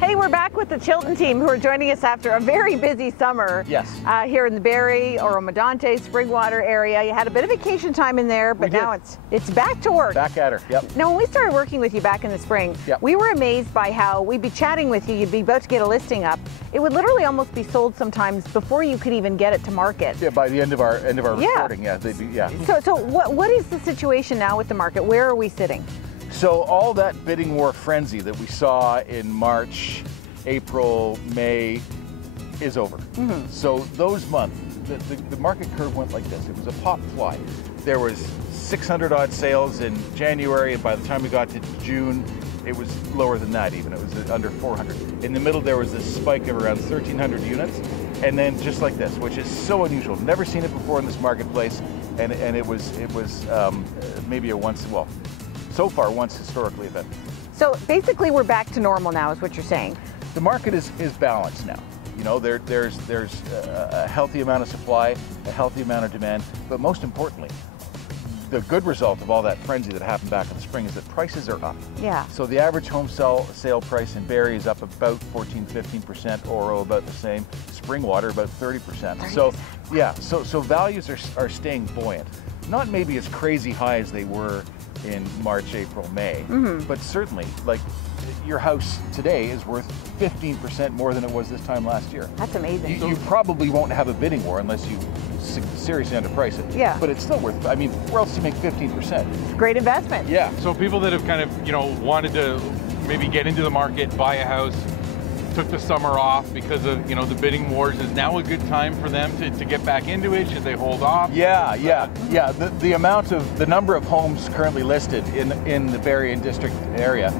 Hey, we're back with the Chilton team who are joining us after a very busy summer. Yes. Here in the Barrie, Oro-Medonte, Springwater area. You had a bit of vacation time in there, but now it's back to work. Back at her, yep. Now, when we started working with you back in the spring, we were amazed by how we'd be chatting with you, you'd be about to get a listing up. It would literally almost be sold sometimes before you could even get it to market. Yeah, by the end of our recording, they'd be, So what is the situation now with the market? Where are we sitting? So all that bidding war frenzy that we saw in March, April, May is over. So those months, the market curve went like this. It was a pop fly. There was 600 odd sales in January, and by the time we got to June, it was lower than that even. It was under 400. In the middle, there was this spike of around 1,300 units, and then just like this, which is so unusual. Never seen it before in this marketplace, and it was maybe a once, well, so far once historically event. So basically we're back to normal now is what you're saying. The market is balanced now. You know, there's a healthy amount of supply, a healthy amount of demand, but most importantly, the good result of all that frenzy that happened back in the spring is that prices are up. Yeah. So the average home sale price in Barrie is up about 14–15%, Oro about the same, Springwater about 30%. So yeah, so values are staying buoyant. Not maybe as crazy high as they were in March, April, May, but certainly, like, your house today is worth 15% more than it was this time last year. That's amazing. You probably won't have a bidding war unless you seriously underprice it. Yeah. But it's still worth, I mean, where else do you make 15%? It's a great investment. Yeah. So people that have kind of, wanted to maybe get into the market, buy a house, took the summer off because of, the bidding wars, is now a good time for them to get back into it? Should they hold off? Yeah. The number of homes currently listed in the Barrie and District area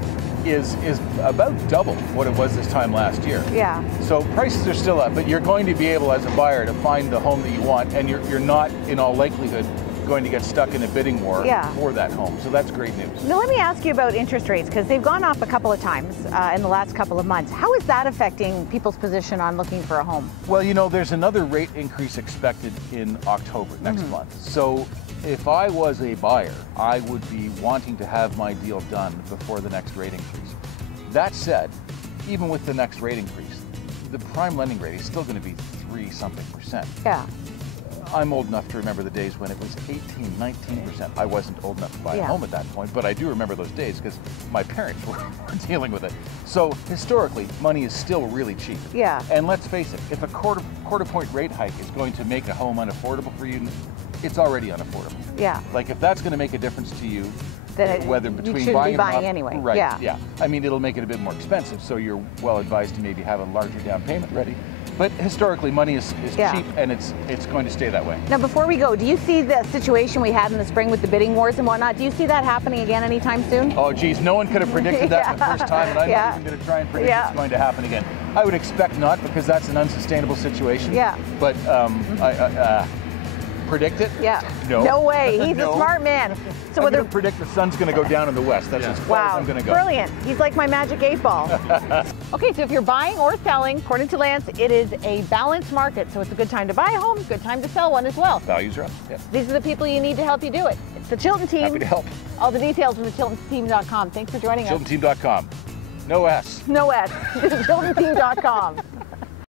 is about double what it was this time last year. Yeah. So prices are still up, but you're going to be able as a buyer to find the home that you want, and you're not in all likelihood going to get stuck in a bidding war for that home. So that's great news. Now let me ask you about interest rates, because they've gone up a couple of times in the last couple of months. How is that affecting people's position on looking for a home? Well, there's another rate increase expected in October next month. So if I was a buyer, I would be wanting to have my deal done before the next rate increase. That said, even with the next rate increase, the prime lending rate is still going to be 3-something%. Yeah. I'm old enough to remember the days when it was 18–19%. I wasn't old enough to buy a home at that point, but I do remember those days because my parents were dealing with it. So historically, money is still really cheap. Yeah. And let's face it, if a quarter point rate hike is going to make a home unaffordable for you, it's already unaffordable. Yeah. Like, if that's going to make a difference to you, whether between you buying be buying anyway. Right. Yeah. I mean, it'll make it a bit more expensive, so you're well advised to maybe have a larger down payment ready. But historically, money is cheap, and it's going to stay that way. Now, before we go, do you see the situation we had in the spring with the bidding wars and whatnot? Do you see that happening again anytime soon? Oh, geez, no one could have predicted that the first time, and I'm not even going to try and predict it's going to happen again. I would expect not, because that's an unsustainable situation. Yeah. But predict it? Yeah. No. No way. He's a smart man. So I'm going to predict the sun's going to go down in the west. That's as far as I'm going to go. Brilliant. He's like my magic 8-ball. Okay, so if you're buying or selling, according to Lance, it is a balanced market. So it's a good time to buy a home, good time to sell one as well. Values are up. Yeah. These are the people you need to help you do it. It's the Chilton team. Happy to help. All the details from the ChiltonTeam.com. Thanks for joining us. ChiltonTeam.com. No S. No S. ChiltonTeam.com.